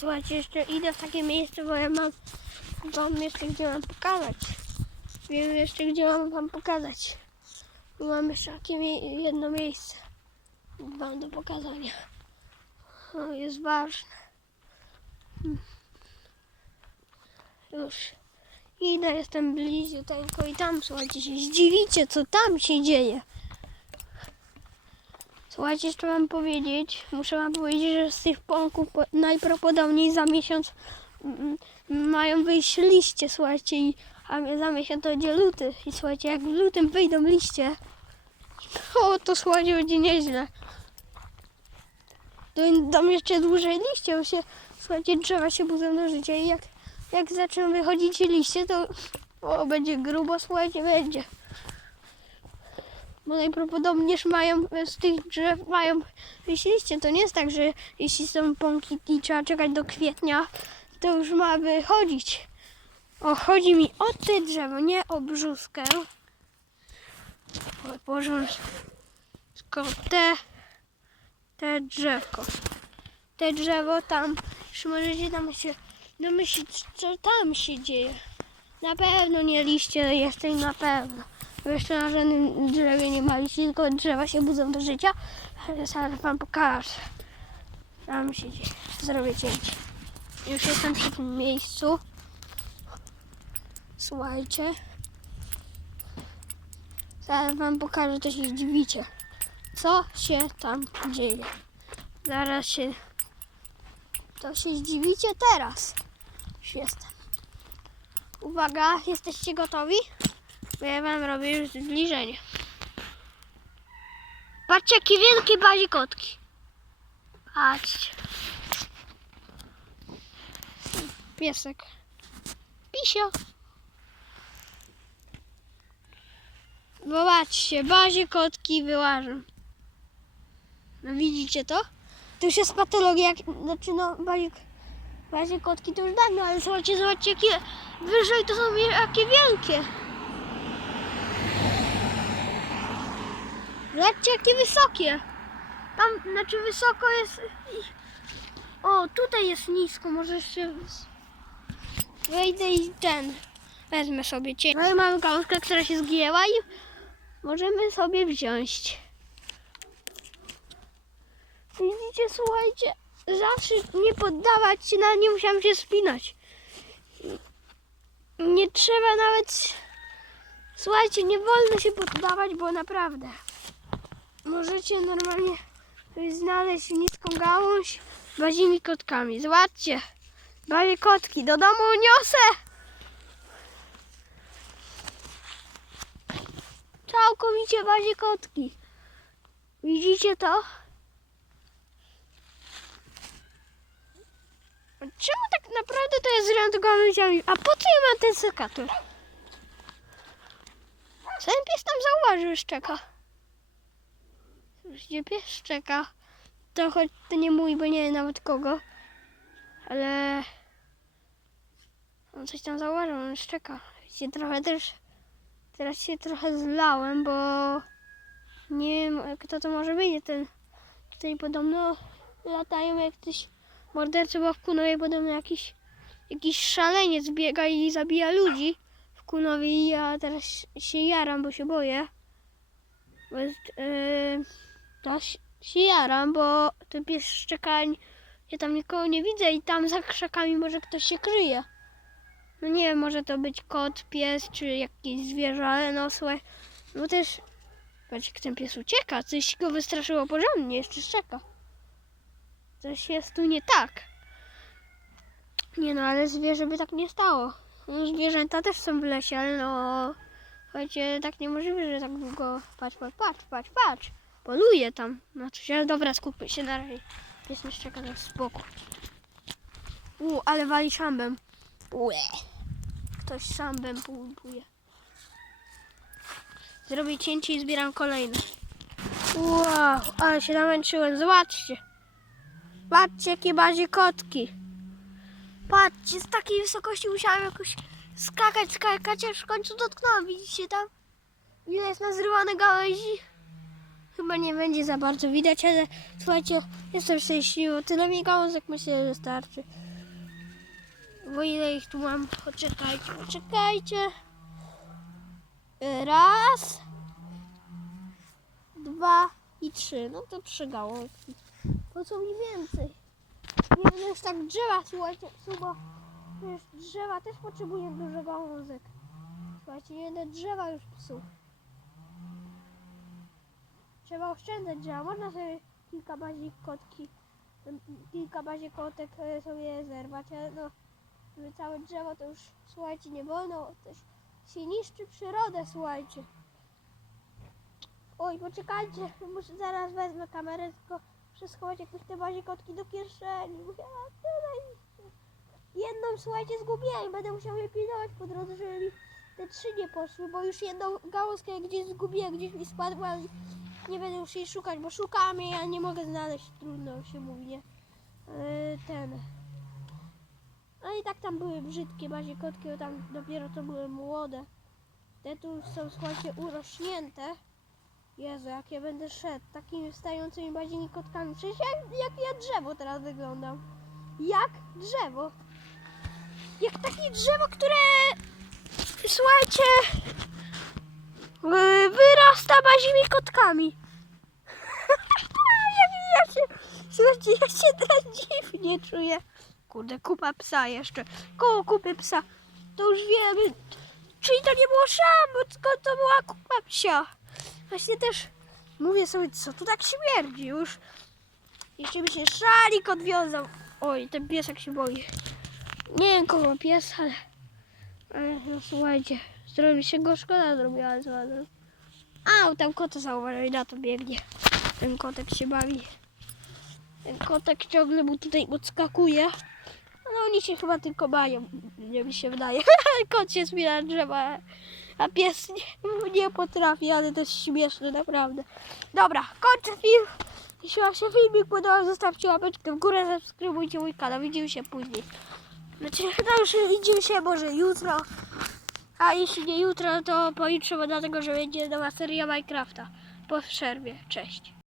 Słuchajcie, jeszcze idę w takie miejsce, bo ja mam wam jeszcze gdzie mam pokazać. Wiem jeszcze gdzie mam wam pokazać. Mam jeszcze takie mie- jedno miejsce wam do pokazania. To jest ważne. Hmm. Już idę, jestem bliziuteńko i tam, słuchajcie, się zdziwicie, co tam się dzieje. Słuchajcie, jeszcze mam powiedzieć, muszę wam powiedzieć, że z tych pąków po- najprawdopodobniej za miesiąc mm, mają wyjść liście, słuchajcie, i, a za miesiąc to będzie luty. I słuchajcie, jak w lutym wyjdą liście, o, to słuchajcie, będzie nieźle. To dam jeszcze dłużej liście, bo się, słuchajcie, drzewa się budzą do życia i jak, jak zaczną wychodzić liście, to o, będzie grubo, słuchajcie, będzie. Bo najprawdopodobniej mają z tych drzew mają liście. To nie jest tak, że jeśli są pąki i trzeba czekać do kwietnia, to już ma wychodzić. O, chodzi mi o te drzewo, nie o brzuskę. Tylko te, te drzewko. Te drzewo tam, już możecie tam się domyślić, co tam się dzieje. Na pewno nie liście, jeszcze na pewno. Jeszcze na żadnym drzewie nie ma liści, tylko drzewa się budzą do życia. Zaraz wam pokażę. Tam się dzieje. Zrobię cięcie. Już jestem przy tym miejscu. Słuchajcie. Zaraz wam pokażę, to się zdziwicie. Co się tam dzieje. Zaraz się... To się zdziwicie teraz. Już jestem. Uwaga, jesteście gotowi? Bo ja wam robię już zbliżenie. Patrzcie, jakie wielkie bazikotki. Patrzcie. Piesek. Pisio. Zobaczcie, bazikotki wyłażą. No widzicie to? To już jest patologia, jak, znaczy no bazik, bazikotki to już dawno, ale zobaczcie, zobaczcie jakie wyżej to są jakie wielkie. Zobaczcie jakie wysokie. Tam, znaczy wysoko jest... O, tutaj jest nisko, może jeszcze... Wejdę i ten... Wezmę sobie cię. No i mamy gałązkę, która się zgięła i możemy sobie wziąć. Widzicie, słuchajcie, zawsze nie poddawać się, na nie musiałam się spinać. Nie trzeba nawet... Słuchajcie, nie wolno się poddawać, bo naprawdę możecie normalnie znaleźć niską gałąź bazimi kotkami. Zobaczcie, bazie kotki, do domu niosę! Całkowicie bazie kotki. Widzicie to? Czemu tak naprawdę to jest ręd gałęziami? A po co ja mam ten sekator? Ten pies tam zauważył, że czeka. Gdzie pies czeka? To choć to nie mój, bo nie wiem nawet kogo. Ale... On coś tam zauważył, on już czeka. Wiecie, trochę też... Teraz się trochę zlałem, bo... Nie wiem, kto to może być. Ten... Tutaj podobno latają jakieś mordercy, bo w Kunowie podobno jakiś... Jakiś szaleniec biega i zabija ludzi w Kunowie i ja teraz się jaram, bo się boję. Bo jest... Yy... To się jaram, bo ten pies szczeka, ja tam nikogo nie widzę i tam za krzakami może ktoś się kryje. No nie wiem, może to być kot, pies czy jakieś zwierzę, ale no słuchaj, no też patrz jak ten pies ucieka, coś go wystraszyło porządnie, jeszcze szczeka. Coś jest tu nie tak. Nie no, ale zwierzę by tak nie stało. No, zwierzęta też są w lesie, ale no... Słuchajcie, tak niemożliwe, że tak długo... Patrz, patrz, patrz, patrz, patrz. Poluje tam. Znaczy ale dobra, skupmy się na razie. Szczeka tak z boku. U, ale wali szambem. Ue. Ktoś szambem pompuje. Zrobię cięcie i zbieram kolejne. Wow, ale się namęczyłem. Zobaczcie. Patrzcie, jakie bazie kotki. Patrzcie, z takiej wysokości musiałam jakoś skakać, skakać, aż w końcu dotknąłem. Widzicie tam? Ile jest nazrywane gałęzi? Chyba nie będzie za bardzo widać, ale słuchajcie, jestem szczęśliwy. Tyle mi gałązek myślę, że starczy. Bo ile ich tu mam? Poczekajcie, poczekajcie. Raz, dwa i trzy. No to trzy gałązki. Po co mi więcej? Nie będę już tak drzewa, słuchajcie, subo. Wiesz, drzewa też potrzebują dużo gałązek. Słuchajcie, nie będę drzewa już psuł. Trzeba oszczędzać drzewa. Można sobie kilka bazi kotki, em, kilka bazie kotek e, sobie zerwać, ale no całe drzewo to już słuchajcie nie wolno. Też się niszczy przyrodę, słuchajcie. Oj, poczekajcie, muszę zaraz wezmę kamerę, tylko muszę schować jakoś te bazie kotki do kieszeni. Jedną, słuchajcie, zgubiłem. Będę musiał je pilnować po drodze, żeby te trzy nie poszły, bo już jedną gałązkę gdzieś zgubiłem, gdzieś mi spadła i nie będę już jej szukać, bo szukam jej, a nie mogę znaleźć. Trudno się mówi, nie? Yy, ten. No i tak tam były brzydkie bazie kotki, bo tam dopiero to były młode. Te tu są, słuchajcie, urośnięte. Jezu, jak ja będę szedł takimi wstającymi bazimi kotkami. Przecież jak, jak ja drzewo teraz wyglądam. Jak drzewo. Jak takie drzewo, które słuchajcie yy, wyrasta bazimi kotkami. jak ja się, słuchajcie, ja się teraz dziwnie czuję. Kurde, kupa psa jeszcze. Koło kupy psa. To już wiemy. Czyli to nie było szambo, tylko to była kupa psia. Właśnie też mówię sobie, co tu tak śmierdzi już. Jeszcze mi się szalik odwiązał. Oj, ten piesek się boi. Nie wiem kogo pies, ale... no słuchajcie, zrobi się go szkoda zrobiła z ładem. A, tam kota zauważył i na to biegnie. Ten kotek się bawi. Ten kotek ciągle mu tutaj odskakuje. No oni się chyba tylko bają, nie mi się wydaje. Kot się spina na drzewa, a pies nie, nie potrafi, ale to jest śmieszne naprawdę. Dobra, kończę film. Jeśli Wam się filmik podobał, zostawcie łapeczkę w górę, subskrybujcie mój kanał. Widzimy się później. Znaczy, no już widzimy się może jutro. A jeśli nie jutro, to pojutrze, bo dlatego, że będzie nowa seria Minecrafta. Po przerwie. Cześć.